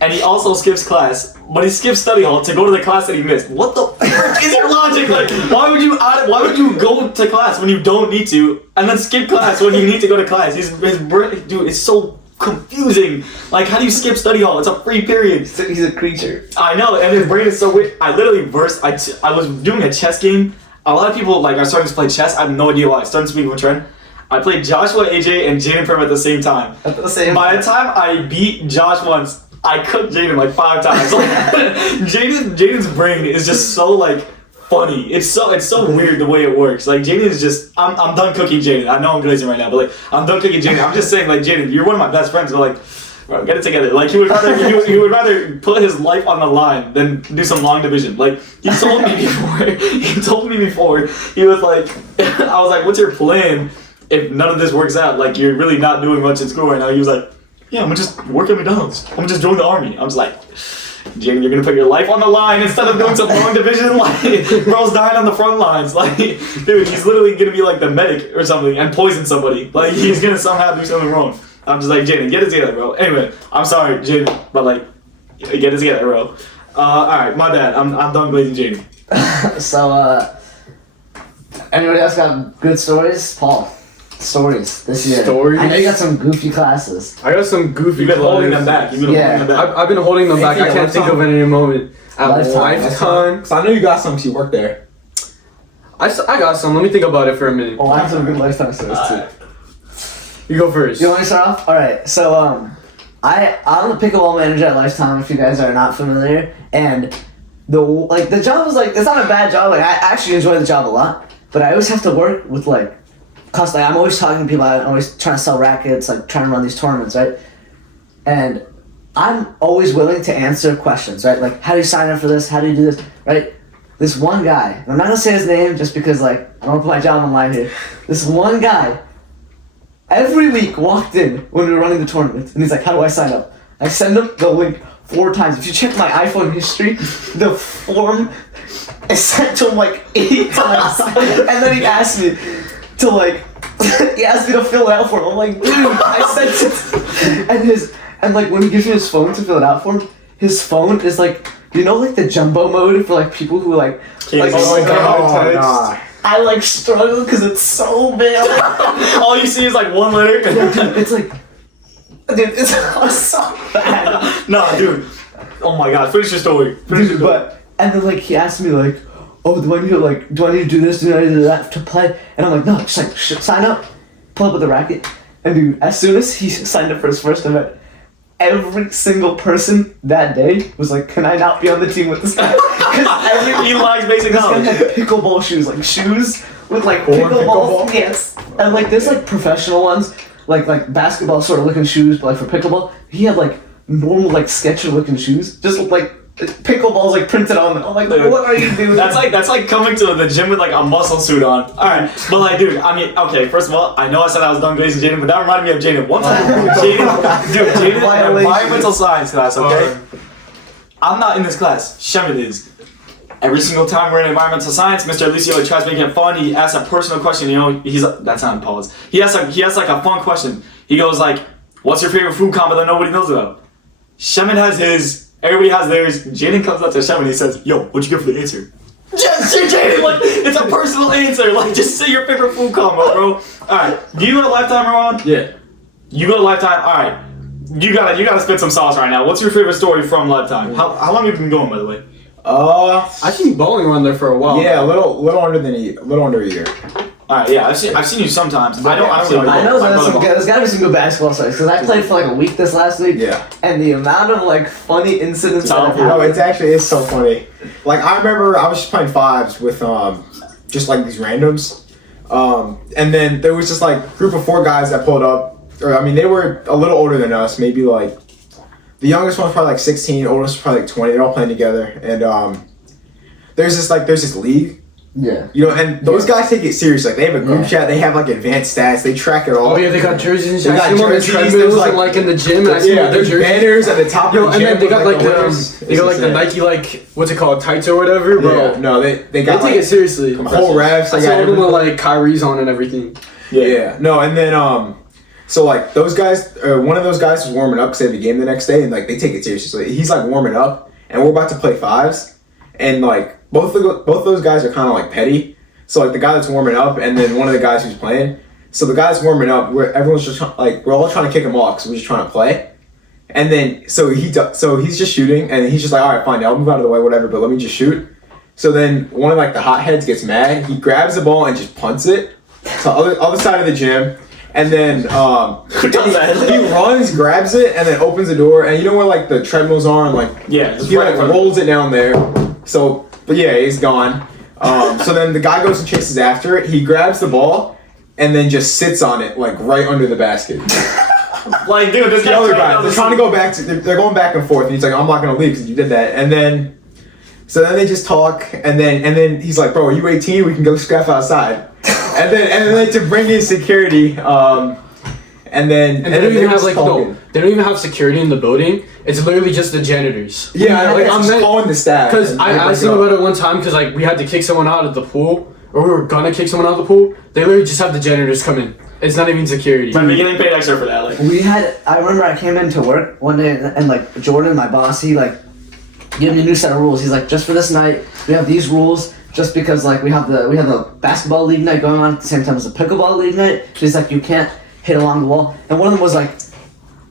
and he also skips class. But he skips study hall to go to the class that he missed. What the frick is your logic? Like, why would you go to class when you don't need to, and then skip class when you need to go to class? Dude, it's so confusing. Like, how do you skip study hall? It's a free period. He's a creature. I know, and his brain is so weird. I literally burst. I was doing a chess game. A lot of people are starting to play chess. I have no idea why. Starting to speak of a trend. I played Joshua, AJ, and Jaden Prim at the same time. By the time I beat Josh once, I cooked Jaden like 5 times. Like, Jaden's brain is just so like funny. It's so weird the way it works. Like Jaden is just I'm done cooking Jaden. I know I'm glazing right now, but like I'm done cooking Jaden. I'm just saying like Jaden, you're one of my best friends, but like bro, get it together. Like he would rather put his life on the line than do some long division. Like he told me before. He was like I was like, what's your plan if none of this works out? Like you're really not doing much in school right now. He was like, yeah, I'm gonna just work at McDonald's. I'm gonna just join the army. I was like, Jaden, you're gonna put your life on the line instead of doing some long division. Like, bro's dying on the front lines. Like, dude, he's literally gonna be like the medic or something and poison somebody. Like, he's gonna somehow do something wrong. I'm just like, Jaden, get it together, bro. Anyway, I'm sorry, Jaden, but like, get it together, bro. Alright, my bad. I'm done glazing Jaden. So, anybody else got good stories? Paul. Stories this year. Stories? I know you got some goofy classes. I got some goofy. You've been holding them back. I've been holding them back. I can't think of any moment. At Lifetime. So I know you got some because you work there. I got some. Let me think about it for a minute. Oh, I have some good Lifetime stories too. You go first. You want me to start off? Alright, so I'm the pickleball manager at Lifetime if you guys are not familiar. And the job is like, it's not a bad job, like I actually enjoy the job a lot. But I always have to work with I'm always talking to people, I'm always trying to sell rackets, like trying to run these tournaments, right? And I'm always willing to answer questions, right? Like, how do you sign up for this? How do you do this, right? This one guy, and I'm not gonna say his name just because like, I don't wanna put my job on the line here. This one guy, every week walked in when we were running the tournament, and he's like, how do I sign up? I send him the link 4 times. If you check my iPhone history, the form is sent to him like 8 times. And then he asked me to he asked me to fill it out for him. I'm like, dude, I sent it. And like when he gives me his phone to fill it out for him, his phone is like, you know, like the jumbo mode for like people who like. Oh my god! I like struggle because it's so big. All you see is like 1 letter. It's like, dude, it's so bad. No, dude. Oh my god! Finish your story. And then like he asked me like, oh, do I need to do this, do I need to do that to play? And I'm like, no, just like sign up, pull up with the racket. And dude, as soon as he signed up for his first event, every single person that day was like, can I not be on the team with this guy? Because he likes basic knowledge. This guy had pickleball shoes, like shoes with like pickleball. Yes. And like there's like professional ones, like basketball sort of looking shoes, but like for pickleball, he had like normal like Skechers looking shoes, just look like pickleball's like printed on them. I'm like, what are you doing? That's like coming to the gym with like a muscle suit on. Alright, but like dude, I mean, okay, first of all, I know I said I was done glazing Jaden, but that reminded me of Jaden. One time, Jaden, environmental science class, okay? I'm not in this class, Shemin is. Every single time we're in environmental science, Mr. Lucio tries to make it fun. He asks a personal question, you know, that's not pause. He asks like a fun question. He goes like, what's your favorite food combo that nobody knows about? Shemin has his. Everybody has theirs. Jaden comes up to Shem and he says, yo, what'd you get for the answer? Just say Jaden, like, it's a personal answer. Like, just say your favorite food combo, bro. Alright, do you go to Lifetime, Rohan? Yeah. You go to Lifetime? Alright. You gotta spit some sauce right now. What's your favorite story from Lifetime? How long have you been going, by the way? I've seen bowling around there for a while. Yeah, a little under a year. Alright, yeah, I've seen you sometimes. I know there's gotta be some good basketball stories because I played for like a week this last week. Yeah. And the amount of like funny incidents that happened. No, it's so funny. Like I remember I was just playing fives with just like these randoms. And then there was just like a group of 4 guys that pulled up they were a little older than us. Maybe like the youngest one's probably like 16, oldest was probably like 20. They're all playing together, and there's this league. Yeah. You know, and those guys take it serious. Like, they have a group chat. They have, like, advanced stats. They track it all. Oh, yeah, they got jerseys and They shit. got I see them on the jerseys, treadmills there's, and, like, in the gym. And I see them with their there's jerseys. banners at the top Yo, of the and gym. then they got, like, the insane. Nike, like, what's it called, tights or whatever, bro. Yeah, no, they They got, take it seriously. whole refs. I They saw got them with, everything. like, Kyrie's on and everything. Yeah. No, and then, so, like, those guys, one of those guys was warming up because they had the game the next day, and, like, they take it seriously. He's, like, warming up, and we're about to play fives, and, like, both those guys are kind of, like, petty. So, like, the guy that's warming up, and then one of the guys who's playing. So, the guy that's warming up, everyone's just, like, we're all trying to kick him off because we're just trying to play. And then, so he's just shooting, and he's just like, all right, fine, I'll move out of the way, whatever, but let me just shoot. So then, one of, like, the hotheads gets mad. He grabs the ball and just punts it to the other side of the gym. And then, he runs, grabs it, and then opens the door. And you know where, like, the treadmills are? And, like, just he, right like, rolls it down there. So, but yeah, he's gone. So then the guy goes and chases after it. He grabs the ball and then just sits on it, like, right under the basket. Like, dude, this The other guy, they're trying to go back they're going back and forth, and he's like, I'm not gonna leave because you did that. And then, so then they just talk, and then he's like, bro, are you 18? We can go scrap outside. and then like to bring in security, and then they don't even have, like, talking. they don't even have security in the building. It's literally just the janitors. Yeah, like, I'm I'm calling the staff. Because I seen about it one time because, like, we had to kick someone out of the pool, or we were gonna kick someone out of the pool. They literally just have the janitors come in. It's not even security. But we're getting paid extra for that. Like, I remember I came into work one day and like Jordan, my boss, he like gave me a new set of rules. He's like, just for this night, we have these rules. Just because like we have the basketball league night going on at the same time as the pickleball league night. He's like, you can't hit along the wall. And one of them was like,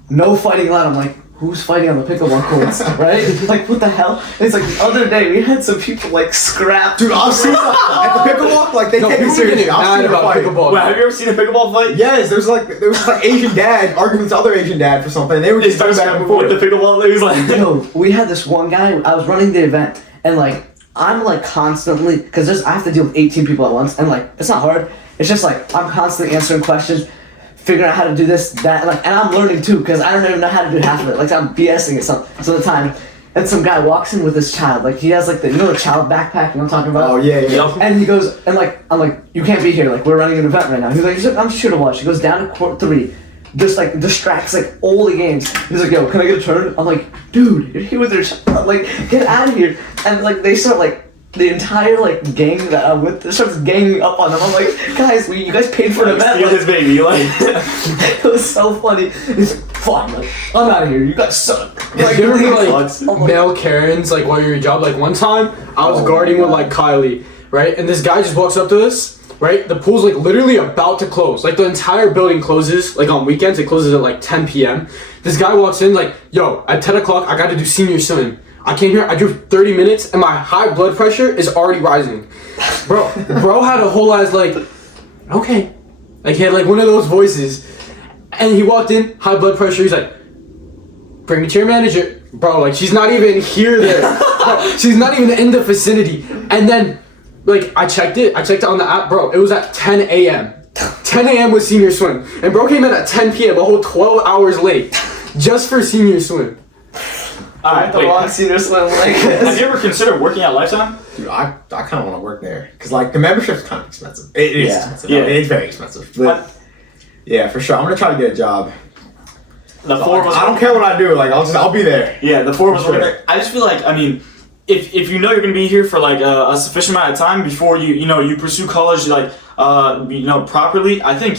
no fighting allowed. I'm like, who's fighting on the pickleball courts, right? Like, what the hell? And it's like the other day we had some people like scrap. Dude, I've seen at the pickleball, like, they take it people seriously. getting I've mad seen about about pickleball. wait, have you ever seen a pickleball fight? Yes, there was like Asian dad arguing with the other Asian dad for something. They were They just going started back and with forth. the pickleball. He was like, Yo, we had this one guy. I was running the event, and like I'm like constantly because I have to deal with 18 people at once, and like it's not hard. It's just like I'm constantly answering questions, figuring out how to do this, that, like, and I'm learning too because I don't even know how to do half of it. Like I'm BSing it some of the time, and some guy walks in with his child. Like he has like the the child backpack. You know what I'm talking about? Oh, yeah. Yep. And he goes, and like, I'm like, you can't be here, like, we're running an event right now. He's like, I'm just here to watch. He goes down to court 3, just like, distracts, like, all the games. He's like, yo, can I get a turn? I'm like, dude, you're here with your child, like, get out of here. And like, they start like, the entire like gang that I'm with starts ganging up on him. I'm like, guys, you guys paid for an event. steal Like, his baby. Like, it was so funny. He's fine, like, I'm out of here. You guys suck. Like, you ever leave. like I'm like, male Karens like while you're your job? Like one time I was Oh guarding my with like Kylie, right? And this guy just walks up to us, right? The pool's like literally about to close. Like the entire building closes, like on weekends it closes at like 10 p.m. This guy walks in like, yo, at 10 o'clock I got to do senior swim. I came here, I drew 30 minutes and my high blood pressure is already rising. Bro had a whole ass like, okay. Like he had like one of those voices. And he walked in, high blood pressure, he's like, bring me to your manager. Bro, like she's not even here there. Bro, she's not even in the vicinity. And then, like, I checked it on the app, bro, it was at 10 a.m. 10 a.m. was senior swim. And bro came in at 10 p.m., a whole 12 hours late. Just for senior swim. alright, the long senior swim like have this. you ever considered working at Lifetime? Dude, I kind of want to work there because like the membership's kind of expensive. It is Yeah. expensive. Yeah. It's very expensive. But yeah, for sure, I'm gonna try to get a job. The four of us. I don't care what I do. Like I'll be there. Yeah, the four of us Sure. working there. I just feel like, I mean, if you know you're gonna be here for like a sufficient amount of time before you pursue college like properly, I think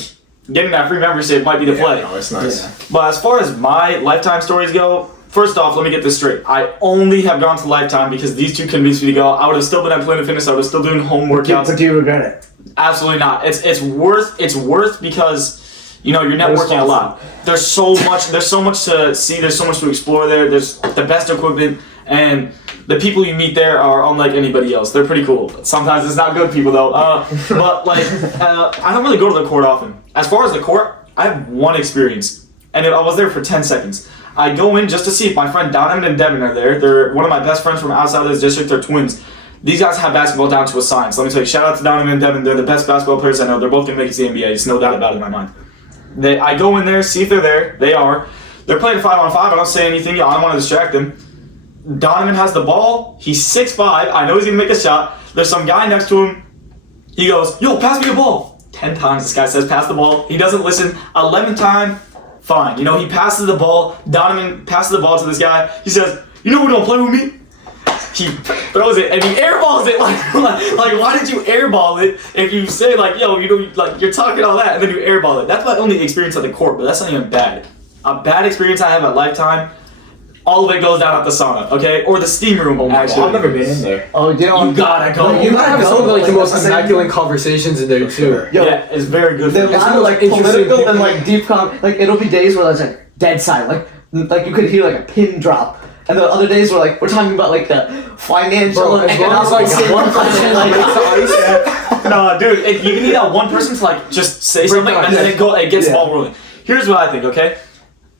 getting that free membership might be the play. No, it's nice. Yeah. But as far as my Lifetime stories go, first off, let me get this straight. I only have gone to Lifetime because these two convinced me to go. I would have still been at Planet Fitness. I would have still doing home workouts. But do you regret it? Absolutely not. It's worth because you're networking a lot. There's so much to see. There's so much to explore there. There's the best equipment, and the people you meet there are unlike anybody else. They're pretty cool. Sometimes it's not good people though. But like I don't really go to the court often. As far as the court, I have one experience, and I was there for 10 seconds. I go in just to see if my friend Donovan and Devin are there. They're one of my best friends from outside of this district. They're twins. These guys have basketball down to a science. Let me tell you, shout out to Donovan and Devin. They're the best basketball players I know. They're both gonna make it to the NBA. There's no doubt about it in my mind. I go in there, see if they're there. They are. They're playing 5-on-5. I don't say anything. I don't want to distract them. Donovan has the ball. He's 6'5". I know he's going to make a shot. There's some guy next to him. He goes, yo, pass me the ball. 10 times this guy says pass the ball. He doesn't listen. 11th time, fine. You know, he passes the ball. Donovan passes the ball to this guy. He says, you know who don't play with me? He throws it and he airballs it. Like why did you airball it if you say like, yo, you know, like you're talking all that and then you airball it? That's my only experience at the court, but that's not even bad. A bad experience I have at Lifetime, all of it goes down at the sauna, okay? Or the steam room, actually. I've never been in there. Oh, You gotta go. You might have some of like the most Listen, immaculate conversations in there too. Yo, Yeah, it's very good. They're for a you. lot of like interesting political people. and like deep like it'll be days where it's like dead silent, like you could hear like a pin drop, and the other days where like we're talking about like the financial Bro, and as long as economic like one person like makes the ice. No, dude, you need that one person to like just say something and then it gets the ball rolling. Here's what I think, okay?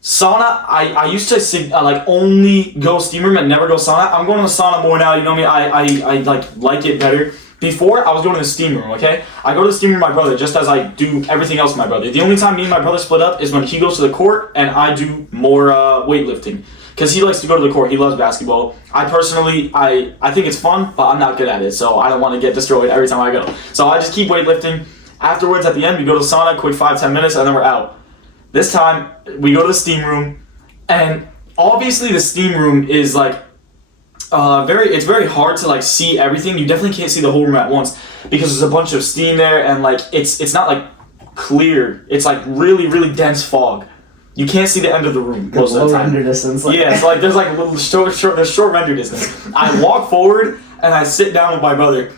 Sauna, I used to like only go steam room and never go sauna. I'm going to the sauna more now. You know me. I like it better. Before I was going to the steam room. Okay, I go to the steam room with my brother just as I do everything else with my brother. The only time me and my brother split up is when he goes to the court and I do more weightlifting because he likes to go to the court. He loves basketball. I personally I think it's fun, but I'm not good at it, so I don't want to get destroyed every time I go. So I just keep weightlifting. Afterwards, at the end, we go to the sauna, quick 5-10 minutes, and then we're out. This time, we go to the steam room, and obviously the steam room is like, it's very hard to like see everything. You definitely can't see the whole room at once because there's a bunch of steam there, and like, it's not like clear. It's like really, really dense fog. You can't see the end of the room most of the time. render distance. Like, Yeah, so like there's like a little short render distance. I walk forward, and I sit down with my brother.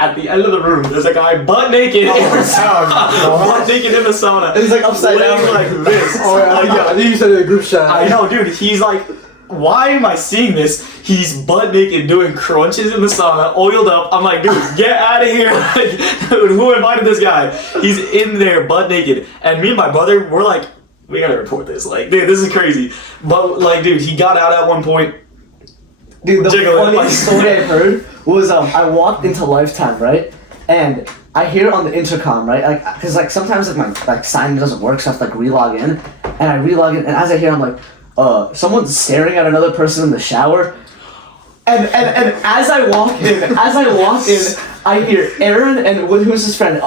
At the end of the room, there's a guy butt naked in the sauna. Butt naked in the sauna. And he's like upside down like this. Oh yeah, I think you said it in the group chat. I know, dude. He's like, why am I seeing this? He's butt naked doing crunches in the sauna, oiled up. I'm like, dude, get out of here. Like, dude, who invited this guy? He's in there butt naked. And me and my brother, we're like, we gotta report this. Like, dude, this is crazy. But like, dude, he got out at one point. Dude, the Jiggling, funniest story I heard was I walked into Lifetime, right, and I hear on the intercom, right, like because like sometimes like my like sign doesn't work, so I have to like relog in, and I relog in, and as I hear, I'm like, someone's staring at another person in the shower, and as I walk in, I hear Aaron and who's his friend,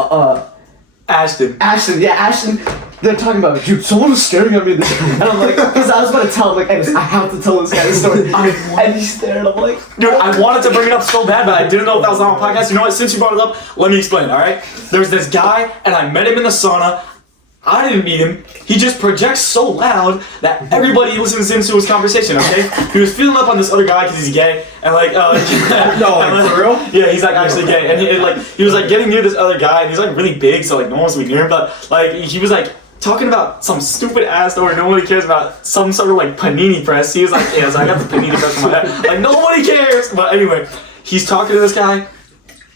Ashton. Ashton. They're talking about, dude, someone was staring at me this, and I'm like, because I was about to tell him, like, I have to tell this guy the story, and he's staring, I'm like, Dude, I wanted to bring it up so bad, but I didn't know if that was on a podcast. You know what? Since you brought it up, let me explain, alright? There's this guy, and I met him in the sauna. I didn't meet him. He just projects so loud that everybody listens into his conversation, okay? He was feeling up on this other guy because he's gay, and like, For real? Yeah, he's like actually gay, and he was like getting near this other guy, and he's like really big, so like no one wants to be near him, but like he was like talking about some stupid ass story nobody cares about, some sort of like panini press. He was like, yeah, so I got the panini press in my head. Like nobody cares. But anyway, he's talking to this guy,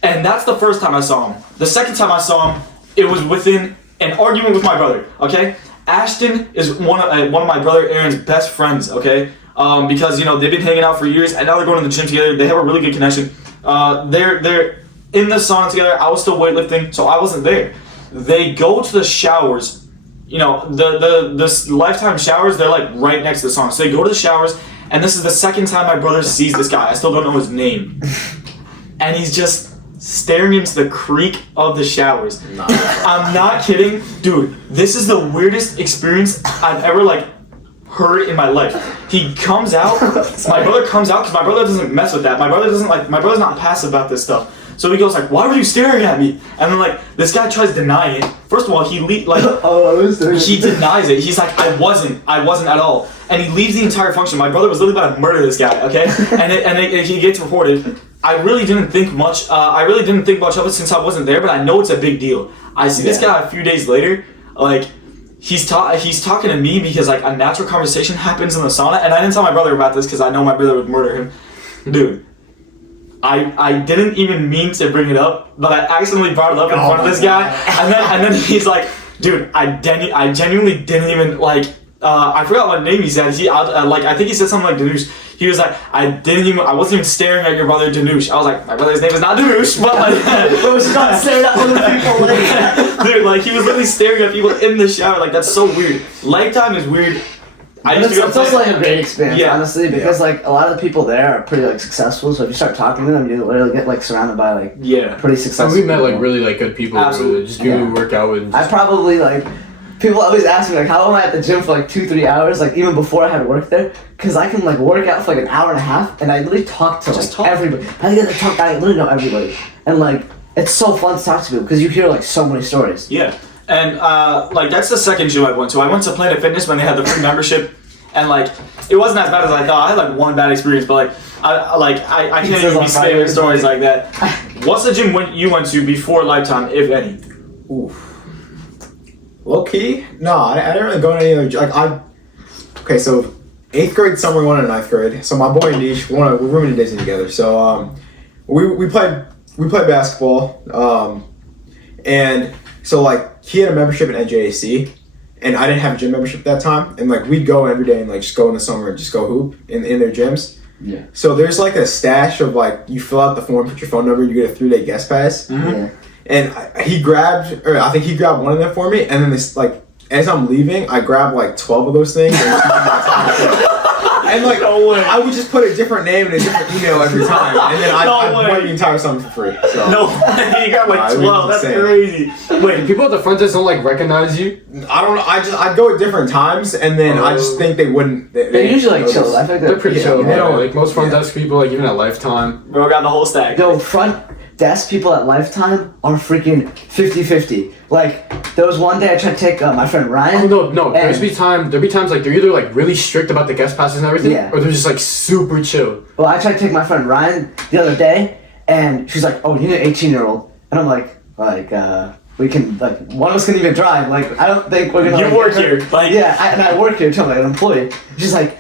and that's the first time I saw him. The second time I saw him, it was within an argument with my brother. Okay, Ashton is one of my brother Aaron's best friends. Okay, because you know they've been hanging out for years, and now they're going to the gym together. They have a really good connection. They're in the sauna together. I was still weightlifting, so I wasn't there. They go to the showers. You know, the Lifetime showers, they're like right next to the sauna. So they go to the showers, and this is the second time my brother sees this guy. I still don't know his name. And he's just staring into the creek of the showers. I'm not kidding. Dude, this is the weirdest experience I've ever like heard in my life. He comes out, my brother comes out, because my brother doesn't mess with that. My brother's not passive about this stuff. So he goes like, why were you staring at me? And then like, this guy tries to deny it. First of all, he denies it. He's like, I wasn't at all. And he leaves the entire function. My brother was literally about to murder this guy, okay? and he gets reported. I really didn't think much of it since I wasn't there, but I know it's a big deal. I see this guy a few days later, like, he's talking to me because like a natural conversation happens in the sauna, and I didn't tell my brother about this because I know my brother would murder him. Dude, I didn't even mean to bring it up, but I accidentally brought it up in front of this guy, and then he's like, dude, I genuinely didn't even like I forgot what name he said. I think he said something like Danush. He was like, I wasn't even staring at your brother Danush. I was like, my brother's name is not Danush, but like, I was not staring at other people. Like, dude, like he was literally staring at people in the shower. Like that's so weird. Lifetime is weird. it's also like a great experience, Yeah. honestly, because like a lot of the people there are pretty like successful. So if you start talking to them, you literally get like surrounded by like pretty And successful. we met like people. really like good people. Absolutely. Really. Just give me a workout with. I probably like people always ask me like, how am I at the gym for like 2-3 hours? Like even before I had to work there, because I can like work out for like an hour and a half, and I literally talk to everybody. I get to talk. I literally know everybody, and like it's so fun to talk to people because you hear like so many stories. Yeah, and like that's the second gym I went to. I went to Planet Fitness when they had the free membership, and like it wasn't as bad as I thought. I had like one bad experience, but like I can't even be spitting stories like that. What's the gym you went to before Lifetime, if any? Oof. Low key? No, I didn't really go to any other. Okay, so 8th grade summer, we went to 9th grade. So my boy and Nish, we're rooming in Disney together. So we played basketball. And so like he had a membership in NJAC, and I didn't have a gym membership at that time. And like we'd go every day and like just go in the summer and just go hoop in their gyms. Yeah. So there's like a stash of like you fill out the form, put your phone number, you get a 3-day guest pass. Mm-hmm. Yeah. And I think he grabbed one of them for me, and then this like as I'm leaving, I grabbed like 12 of those things. And like No way. I would just put a different name and a different email every time, and then I'd run the entire summer for free. So. No, you got like It was 12. That's insane. crazy. Wait, people at the front desk don't like recognize you? I don't know. I'd go at different times, and then I just think they wouldn't. They're usually like chill. I think They're pretty chill. yeah. They don't like most front desk people like even at Lifetime. Bro, got the whole stack. Yo, front desk people at Lifetime are freaking 50-50. Like, there was one day I tried to take my friend Ryan. Oh no, and- there'd be times like they're either like really strict about the guest passes and everything, Yeah. or they're just like super chill. Well, I tried to take my friend Ryan the other day, and she's like, "Oh, you need an 18-year-old," and I'm like, we can like one of us can even drive. Like, I don't think we're gonna. You like, work get her- here, like- yeah, I work here too. I'm like an employee. She's like,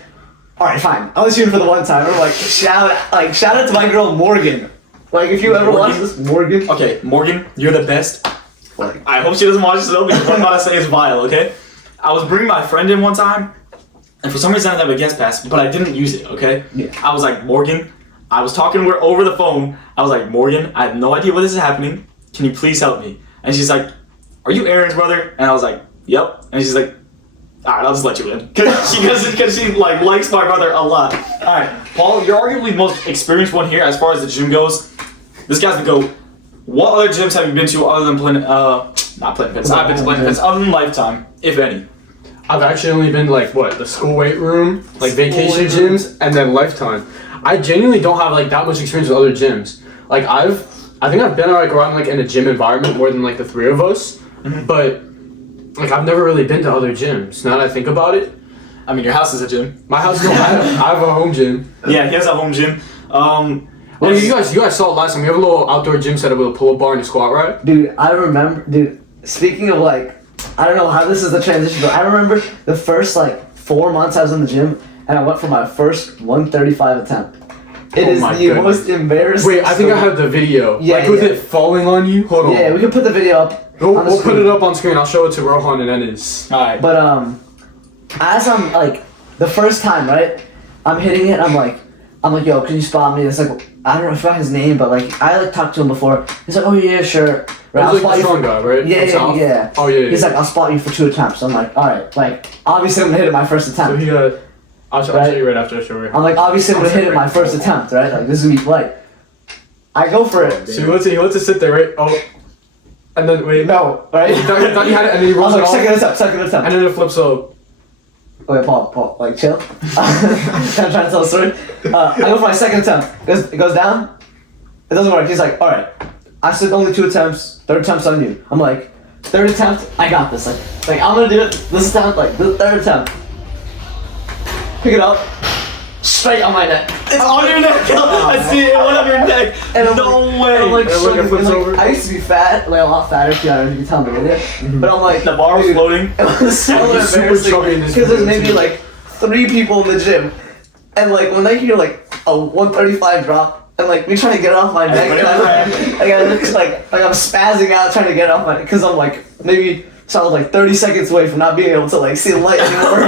"All right, fine. I'll let you in for the one time." I'm like, shout out to my girl Morgan. Like, if you ever watch this, Morgan. Okay, Morgan, you're the best. Like, I hope she doesn't watch this though, because what I'm about to say is vile, okay? I was bringing my friend in one time, and for some reason I didn't have a guest pass, but I didn't use it, okay? Yeah. I was like, Morgan, I was talking to her over the phone. I was like, Morgan, I have no idea what this is happening. Can you please help me? And she's like, are you Aaron's brother? And I was like, yep. And she's like, all right, I'll just let you in. Because she like likes my brother a lot. All right, Paul, you're arguably the most experienced one here as far as the gym goes. This guy's the GOAT. What other gyms have you been to other than not Planet Fitness? I've been to Planet Fitness other than Lifetime, if any. I've actually only been to, like the school weight room, like vacation gyms, and then Lifetime. I genuinely don't have like that much experience with other gyms. Like I think I've been like around like in a gym environment more than like the three of us, but like I've never really been to other gyms. Now that I think about it, I mean, your house is a gym. my house don't have. I have a home gym. Yeah, he has a home gym. Well, you guys saw it last time. We have a little outdoor gym set up with a pull-up bar and a squat rack. dude, I remember. Dude, speaking of like, I don't know how this is the transition, but I remember the first like 4 months I was in the gym, and I went for my first 135 attempt. It is my the goodness. most embarrassing. Wait, I think I have the video. Yeah, like with yeah. it falling on you. Hold on. Yeah, we can put the video up. We'll, on the we'll put screen. it up on screen. I'll show it to Rohan and Ennis. Alright. But as I'm like the first time, right? I'm hitting it. I'm like, yo, can you spot me? It's like I don't know, I forgot his name, but like I like talked to him before. He's like, oh yeah, sure. Right, I'll He's spot like the you strong for- guy, right? Yeah, From yeah, South? yeah. Oh yeah. He's yeah. like, I'll spot you for 2 attempts. I'm like, all right, like obviously I'm gonna hit it my first So attempt. he got. I'll show you right after I show you. I'm like, obviously I'm gonna hit it my first attempt, right? Like this is gonna be polite. I go for it. So he lets it sit there, right? Oh, and then wait. No, right? He thought he had it, and then he I was rolls it like, off, second attempt. and then it flips up. Okay, Paul, like chill. I'm trying to tell a story. I go for my second attempt. It goes down. It doesn't work. He's like, all right. I said only 2 attempts. Third attempt's on you. I'm like, third attempt. I got this. Like I'm gonna do it. This attempt, like the third attempt. Pick it up. Straight on my neck. It's on your neck! I see it, it went on your neck! And I'm No like, way! And I'm like, And look, it shaking, flips and, like, over. I used to be fat, like a lot fatter. If you can tell me later. But I'm like, The bar was dude, floating. It was so He's super embarrassing chubby in this because there's video, maybe too. like 3 people in the gym, and like when I hear like a 135 drop, and like me trying to get it off my neck, and I look like I'm spazzing out trying to get it off my, because I'm like maybe So I was like 30 seconds away from not being able to like see the light anymore.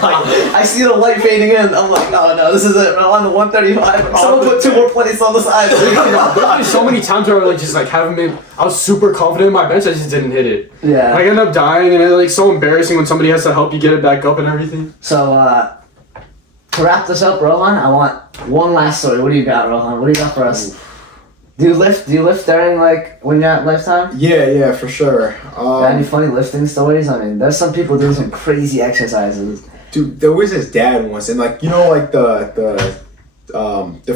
Like, I see the light fading in. I'm like, no, this is it. I'm on the 135. Someone put 2 more plates on the side. There's so many times where I like just like haven't been. I was super confident in my bench. I just didn't hit it. Yeah. I end up dying, and it's like so embarrassing when somebody has to help you get it back up and everything. So to wrap this up, Rohan, I want one last story. What do you got, Rohan? What do you got for us? Do you lift during like when you're at lifetime? Yeah, for sure. Got any funny lifting stories? I mean, there's some people doing some crazy exercises. Dude, there was this dad once, and like you know, like the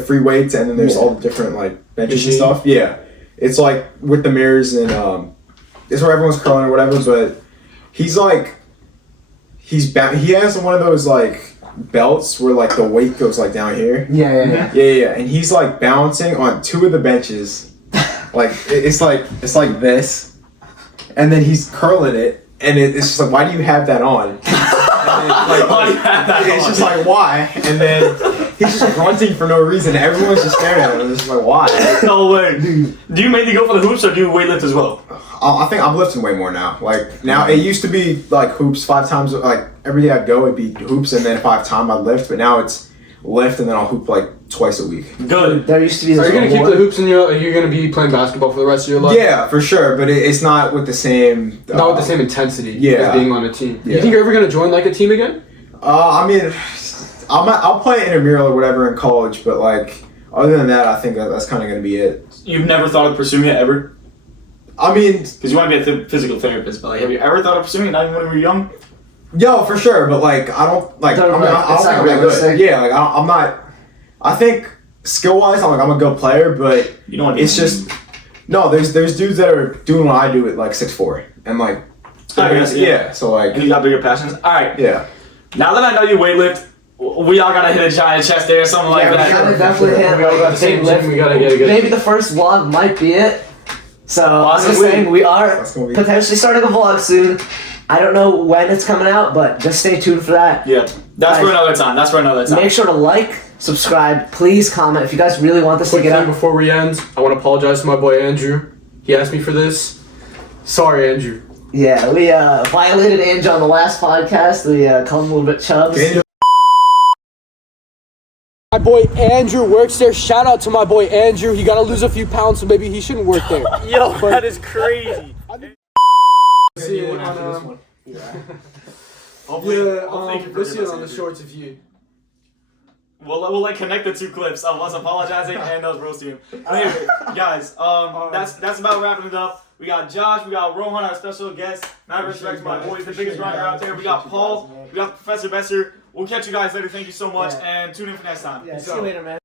free weights, and then there's all the different like benches and stuff. Yeah, it's like with the mirrors, and it's where everyone's curling or whatever. But he's like, he has one of those like belts where like the weight goes like down here. Yeah. And he's like balancing on 2 of the benches, like it's like this, and then he's curling it, and it's just like, why do you have that on? It's just like, why? And then he's just grunting for no reason. Everyone's just staring at him. It's just like, why? No way. Do you mainly go for the hoops or do you weightlift as well? I think I'm lifting way more now. Like now, it used to be like hoops 5 times. Like every day I'd go, it'd be hoops, and then if I have time, I'd lift. But now it's lift, and then I'll hoop like twice a week. Good. There used to be. Are you gonna keep the hoops in your? Are you gonna be playing basketball for the rest of your life? Yeah, for sure. But it's not with the same. Not with the same intensity. Yeah. As being on a team. Yeah. You think you're ever gonna join like a team again? I mean, I'll play intramural or whatever in college, but like other than that, I think that's kind of gonna be it. You've never thought of pursuing it ever? I mean, Because you want to be a physical therapist, but like, have you ever thought of pursuing it? Not even when you were young? yo, for sure. But like, I don't like. I don't think I'm that good. Yeah, like I'm not. I think skill wise, I'm a good player, but You don't want it's just no. There's dudes that are doing what I do at like 6'4", and like yeah. So like And you got bigger passions? Alright. yeah. Now that I know you weightlift, we all gotta hit a giant chest day or something like We that. gotta definitely hit We all got the same big lift. gym. We gotta get a good. Maybe the first vlog might be it. So I'm just Possibly. saying we are That's gonna be- potentially starting a vlog soon. I don't know when it's coming out, but just stay tuned for that. Yeah. That's for Guys, another time. That's for another time. Make sure to like, subscribe, please comment if you guys really want this to Quick get thing out. before we end, I want to apologize to my boy Andrew. He asked me for this. Sorry, Andrew. Yeah, we violated Ange on the last podcast. We called him a little bit chubs. My boy Andrew works there. Shout out to my boy Andrew. He got to lose a few pounds, so maybe he shouldn't work there. Yo, that is crazy. See it on, Hopefully, yeah, hopefully you can we'll see forgive it us, on the Andrew. shorts if you. We'll like connect the 2 clips of us apologizing and us roasting him. Anyway, guys, that's about wrapping it up. We got Josh, we got Rohan, our special guest. Mad respect to my boys, the biggest grinder out there. We got Paul, we got Professor Besser. We'll catch you guys later. Thank you so much, and tune in for next time. Yeah, Peace see you out. later, man.